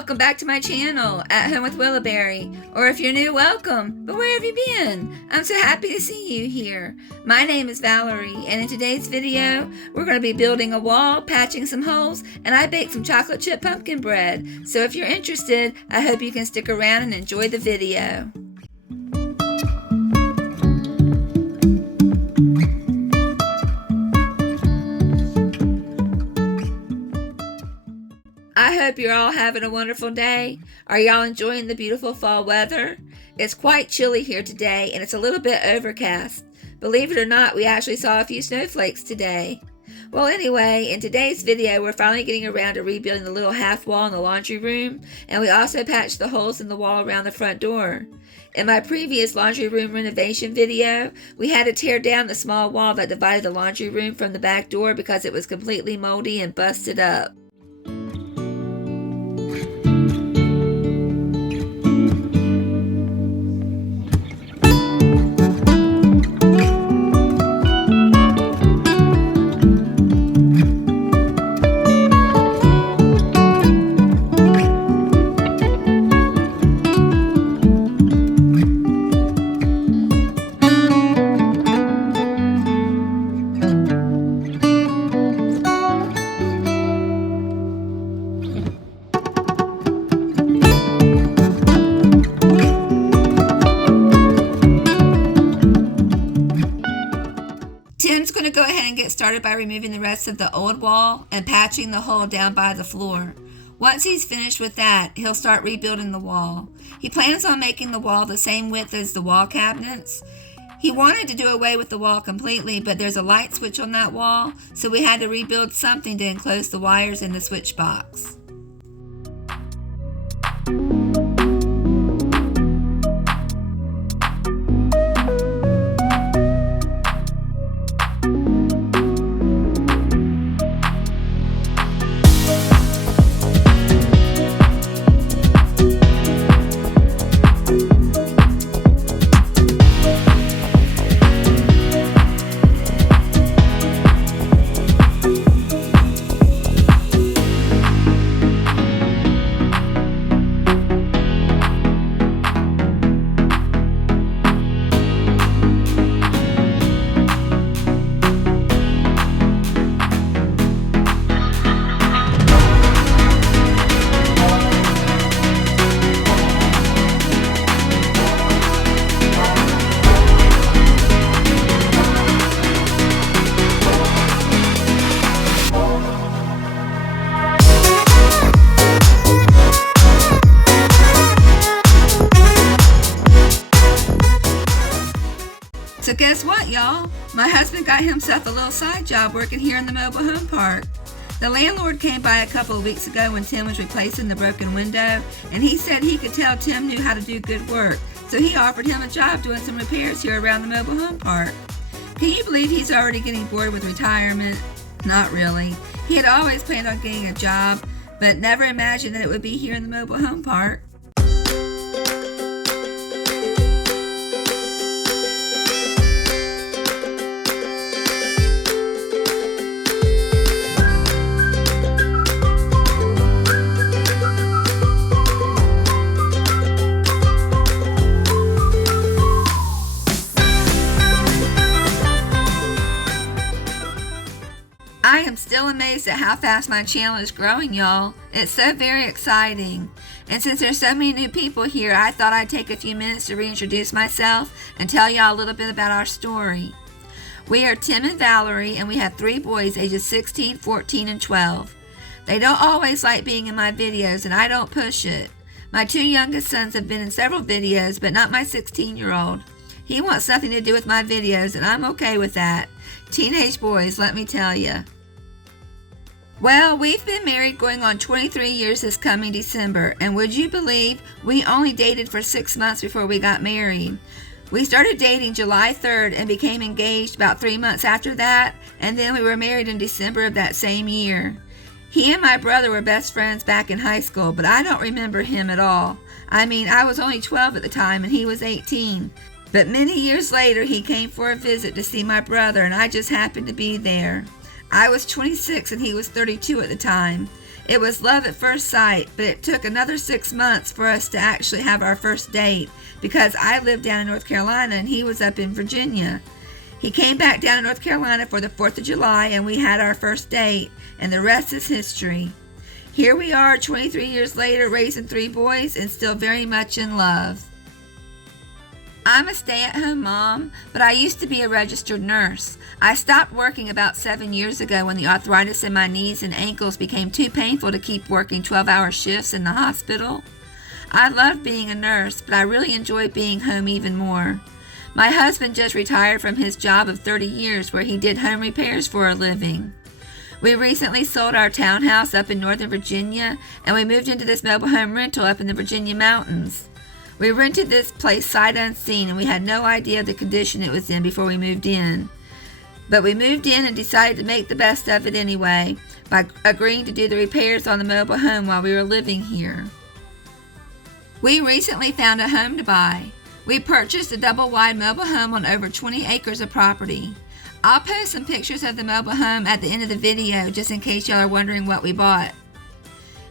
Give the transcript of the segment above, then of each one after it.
Welcome back to my channel, At Home with WillowBerry. Or if you're new, welcome. But where have you been? I'm so happy to see you here. My name is Valerie, and in today's video, we're going to be building a wall, patching some holes, and I baked some chocolate chip pumpkin bread. So if you're interested, I hope you can stick around and enjoy the video. I hope you're all having a wonderful day. Are y'all enjoying the beautiful fall weather? It's quite chilly here today and it's a little bit overcast. Believe it or not, we actually saw a few snowflakes today. Well, anyway, in today's video, we're finally getting around to rebuilding the little half wall in the laundry room, and we also patched the holes in the wall around the front door. In my previous laundry room renovation video, we had to tear down the small wall that divided the laundry room from the back door because it was completely moldy and busted up. Tim's going to go ahead and get started by removing the rest of the old wall and patching the hole down by the floor. Once he's finished with that, he'll start rebuilding the wall. He plans on making the wall the same width as the wall cabinets. He wanted to do away with the wall completely, but there's a light switch on that wall, so we had to rebuild something to enclose the wires in the switch box. So guess what, y'all? My husband got himself a little side job working here in the mobile home park. The landlord came by a couple of weeks ago when Tim was replacing the broken window, and he said he could tell Tim knew how to do good work, so he offered him a job doing some repairs here around the mobile home park. Can you believe he's already getting bored with retirement? Not really. He had always planned on getting a job, but never imagined that it would be here in the mobile home park. I am still amazed at how fast my channel is growing, y'all. It's so very exciting. And since there's so many new people here, I thought I'd take a few minutes to reintroduce myself and tell y'all a little bit about our story. We are Tim and Valerie, and we have 3 boys ages 16, 14, and 12. They don't always like being in my videos, and I don't push it. My 2 youngest sons have been in several videos, but not my 16-year-old. He wants nothing to do with my videos, and I'm okay with that. Teenage boys, let me tell you. Well, we've been married going on 23 years this coming December, and would you believe we only dated for 6 months before we got married? We started dating July 3rd and became engaged about 3 months after that, and then we were married in December of that same year. He and my brother were best friends back in high school, but I don't remember him at all. I mean, I was only 12 at the time and he was 18. But many years later, he came for a visit to see my brother, and I just happened to be there. I was 26 and he was 32 at the time. It was love at first sight, but it took another 6 months for us to actually have our first date because I lived down in North Carolina and he was up in Virginia. He came back down to North Carolina for the 4th of July and we had our first date, and the rest is history. Here we are 23 years later raising 3 boys and still very much in love. I'm a stay-at-home mom, but I used to be a registered nurse. I stopped working about 7 years ago when the arthritis in my knees and ankles became too painful to keep working 12-hour shifts in the hospital. I loved being a nurse, but I really enjoy being home even more. My husband just retired from his job of 30 years where he did home repairs for a living. We recently sold our townhouse up in Northern Virginia, and we moved into this mobile home rental up in the Virginia mountains. We rented this place sight unseen, and we had no idea of the condition it was in before we moved in. But we moved in and decided to make the best of it anyway by agreeing to do the repairs on the mobile home while we were living here. We recently found a home to buy. We purchased a double-wide mobile home on over 20 acres of property. I'll post some pictures of the mobile home at the end of the video just in case y'all are wondering what we bought.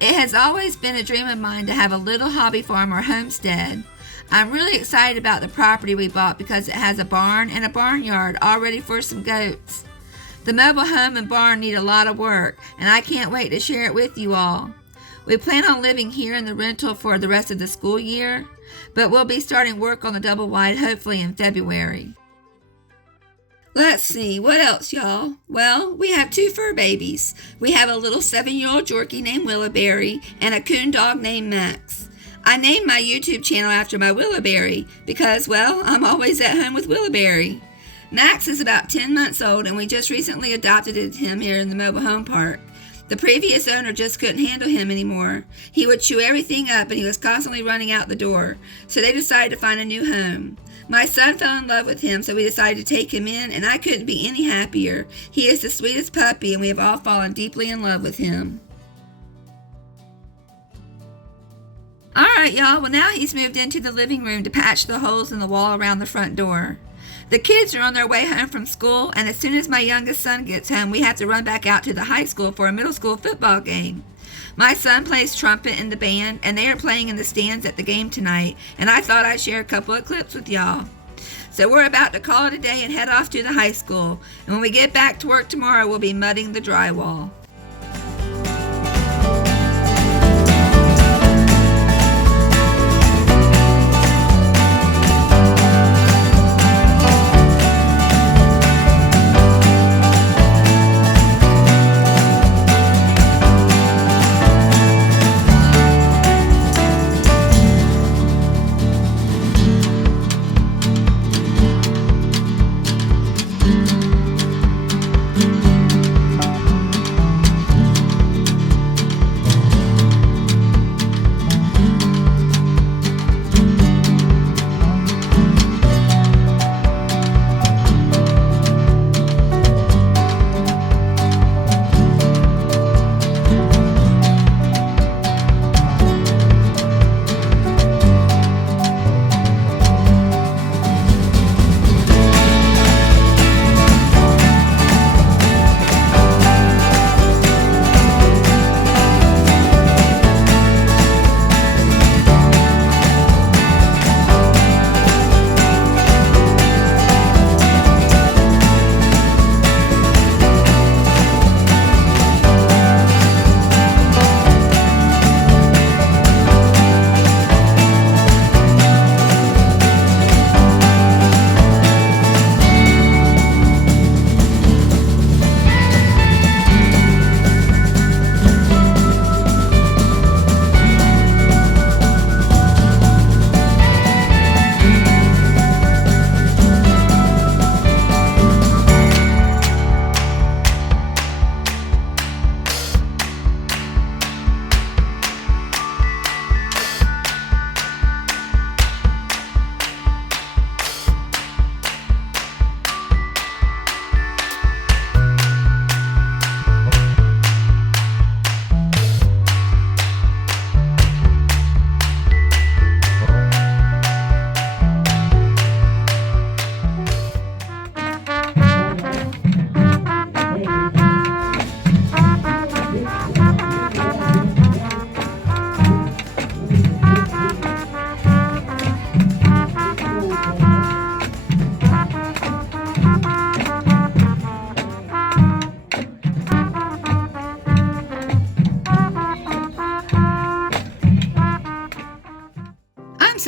It has always been a dream of mine to have a little hobby farm or homestead. I'm really excited about the property we bought because it has a barn and a barnyard all ready for some goats. The mobile home and barn need a lot of work, and I can't wait to share it with you all. We plan on living here in the rental for the rest of the school year, but we'll be starting work on the double wide hopefully in February. Let's see, what else, y'all? Well, we have 2 fur babies. We have a little 7-year-old Yorkie named WillowBerry and a coon dog named Max. I named my YouTube channel after my WillowBerry because, well, I'm always at home with WillowBerry. Max is about 10 months old and we just recently adopted him here in the mobile home park. The previous owner just couldn't handle him anymore. He would chew everything up and he was constantly running out the door, so they decided to find a new home. My son fell in love with him, so we decided to take him in, and I couldn't be any happier. He is the sweetest puppy, and we have all fallen deeply in love with him. Alright, y'all, well now he's moved into the living room to patch the holes in the wall around the front door. The kids are on their way home from school, and as soon as my youngest son gets home, we have to run back out to the high school for a middle school football game. My son plays trumpet in the band, and they are playing in the stands at the game tonight, and I thought I'd share a couple of clips with y'all. So we're about to call it a day and head off to the high school, and when we get back to work tomorrow, we'll be mudding the drywall.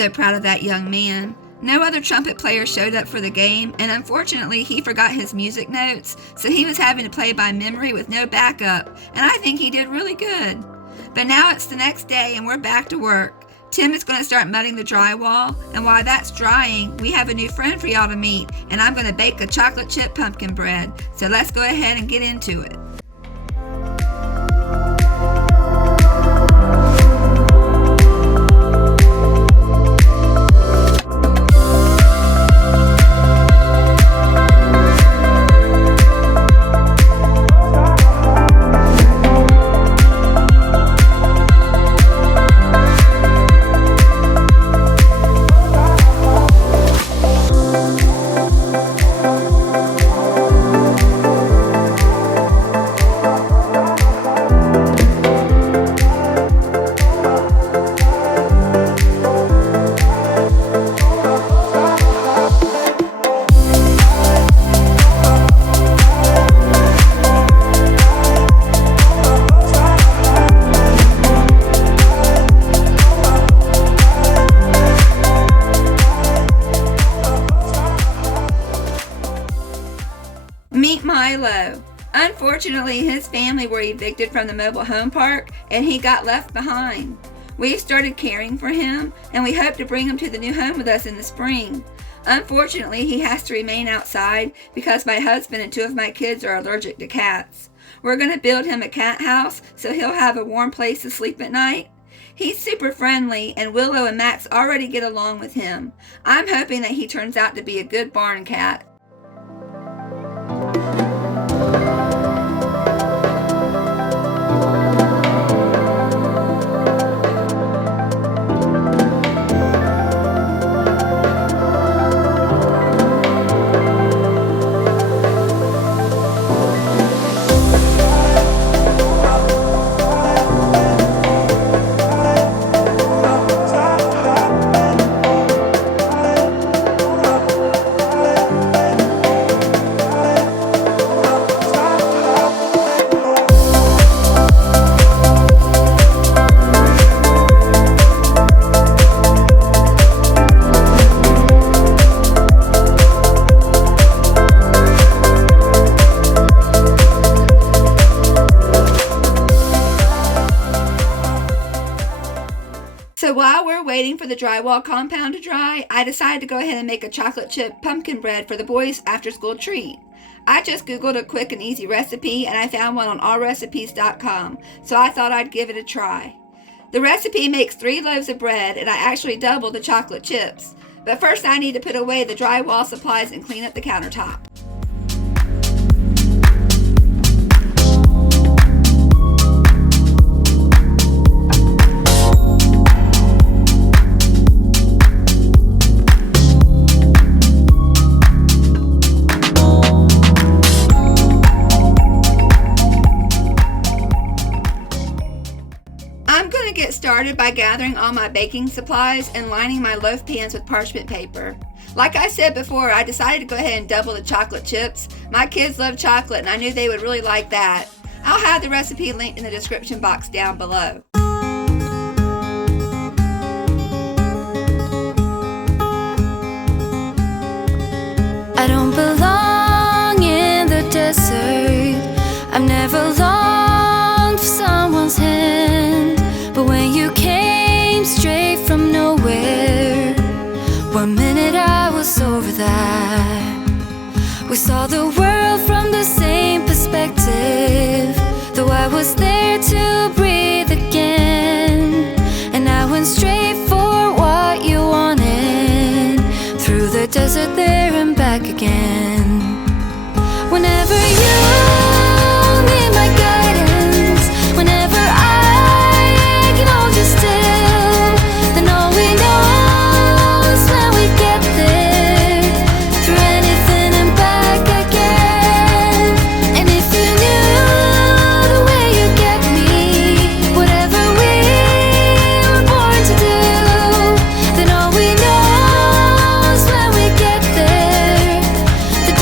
so proud of that young man. No other trumpet player showed up for the game, and unfortunately he forgot his music notes, so he was having to play by memory with no backup, and I think he did really good. But now it's the next day and we're back to work. Tim is going to start mudding the drywall, and while that's drying, we have a new friend for y'all to meet, and I'm going to bake a chocolate chip pumpkin bread. So let's go ahead and get into it. Meet Milo. Unfortunately, his family were evicted from the mobile home park and he got left behind. We've started caring for him and we hope to bring him to the new home with us in the spring. Unfortunately, he has to remain outside because my husband and 2 of my kids are allergic to cats. We're going to build him a cat house so he'll have a warm place to sleep at night. He's super friendly and Willow and Max already get along with him. I'm hoping that he turns out to be a good barn cat. So while we're waiting for the drywall compound to dry, I decided to go ahead and make a chocolate chip pumpkin bread for the boys' after-school treat. I just Googled a quick and easy recipe and I found one on allrecipes.com, so I thought I'd give it a try. The recipe makes 3 loaves of bread and I actually doubled the chocolate chips. But first I need to put away the drywall supplies and clean up the countertop. I'm going to get started by gathering all my baking supplies and lining my loaf pans with parchment paper. Like I said before, I decided to go ahead and double the chocolate chips. My kids love chocolate and I knew they would really like that. I'll have the recipe linked in the description box down below. I don't belong in the desert. I've never longed for someone's hand. But when you came straight from nowhere, 1 minute I was over that. We saw the world from the same perspective, though I was there to breathe again. And I went straight for what you wanted, through the desert there and back again. Whenever you need my guidance, whenever I can hold you still, then all we know is when we get there, through anything and back again. And if you knew the way you get me, whatever we were born to do, then all we know is when we get there, the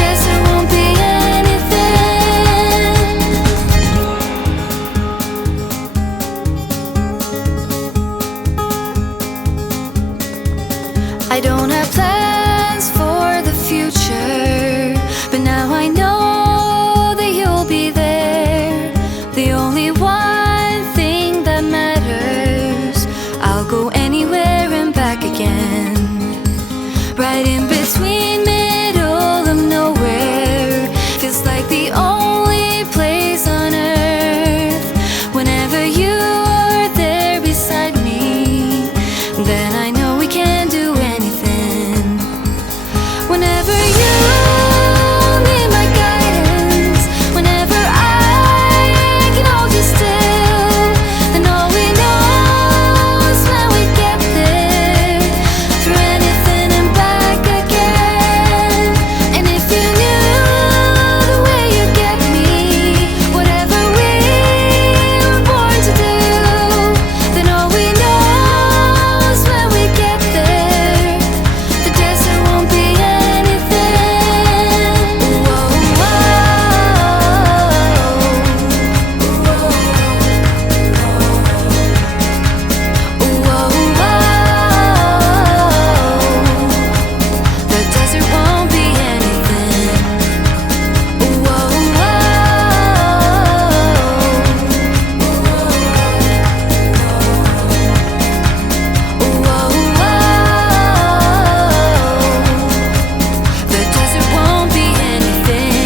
Whenever you need my guidance, whenever I can hold you still, then all we know is when we get there, through anything and back again. And if you knew the way you get me, whatever we were born to do, then all we know is when we get there, the desert won't be anything. Whoa, the desert won't be anything. The desert won't be anything.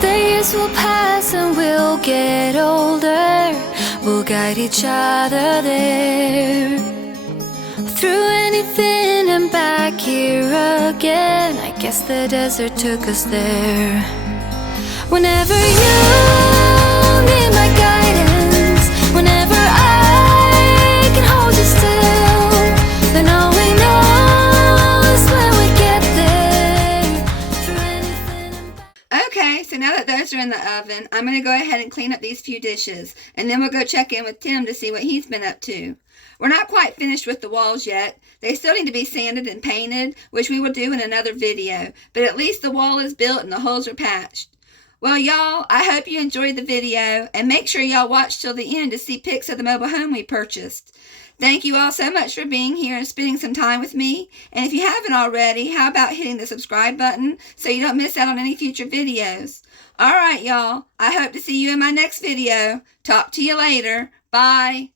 The years will pass and we'll get older. We'll guide each other there, through anything and back here again. I guess the desert took us there. Whenever you need my guidance, whenever I can hold you still, then all we know is when we get there, through anything and back. Okay, so now that those are in the oven, I'm going to go ahead and clean up these few dishes, and then we'll go check in with Tim to see what he's been up to. We're not quite finished with the walls yet. They still need to be sanded and painted, which we will do in another video, but at least the wall is built and the holes are patched. Well, y'all, I hope you enjoyed the video, and make sure y'all watch till the end to see pics of the mobile home we purchased. Thank you all so much for being here and spending some time with me. And if you haven't already, how about hitting the subscribe button so you don't miss out on any future videos? Alright, y'all. I hope to see you in my next video. Talk to you later. Bye.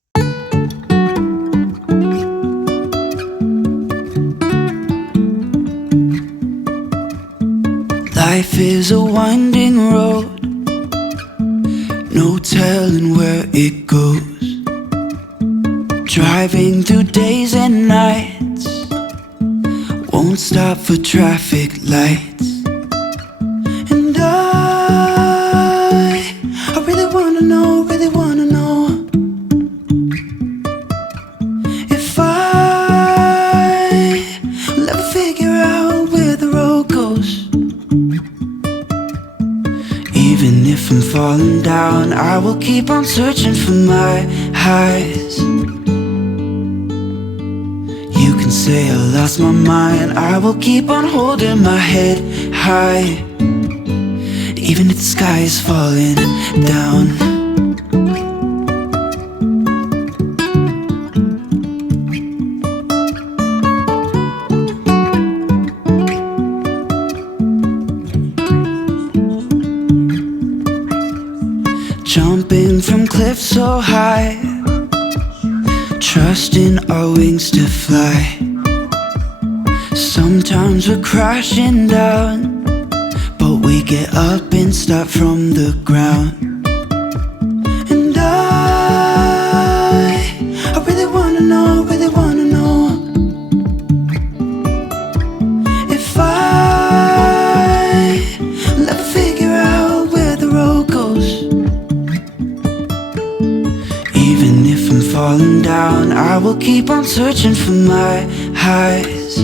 Life is a winding road, no telling where it goes. Driving through days and nights, won't stop for traffic lights. And I really wanna know, if I will ever figure out where the road goes. Even if I'm falling down, I will keep on searching for my highs. You can say I lost my mind, I will keep on holding my head high, even if the sky is falling down. Jumping from cliffs so high, trusting our wings to fly. Sometimes we're crashing down, but we get up and start from the ground. And I really wanna know, if I will ever figure out where the road goes. Even if I'm falling down, I will keep on searching for my highs.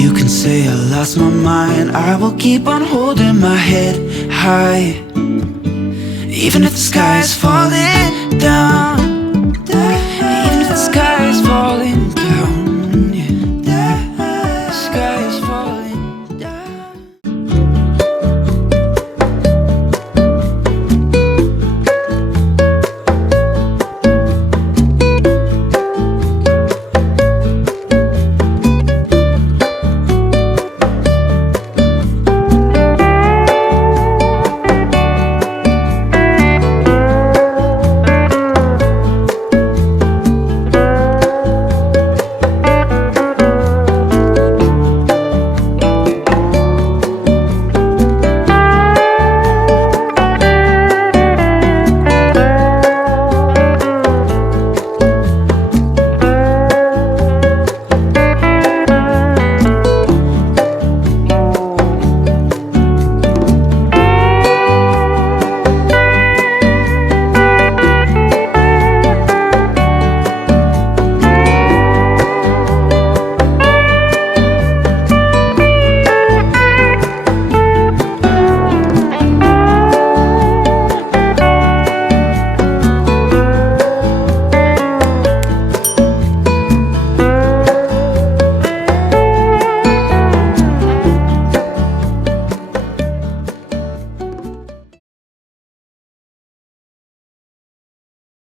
You can say I lost my mind, I will keep on holding my head high, even if the sky is falling down, even if the sky is falling down.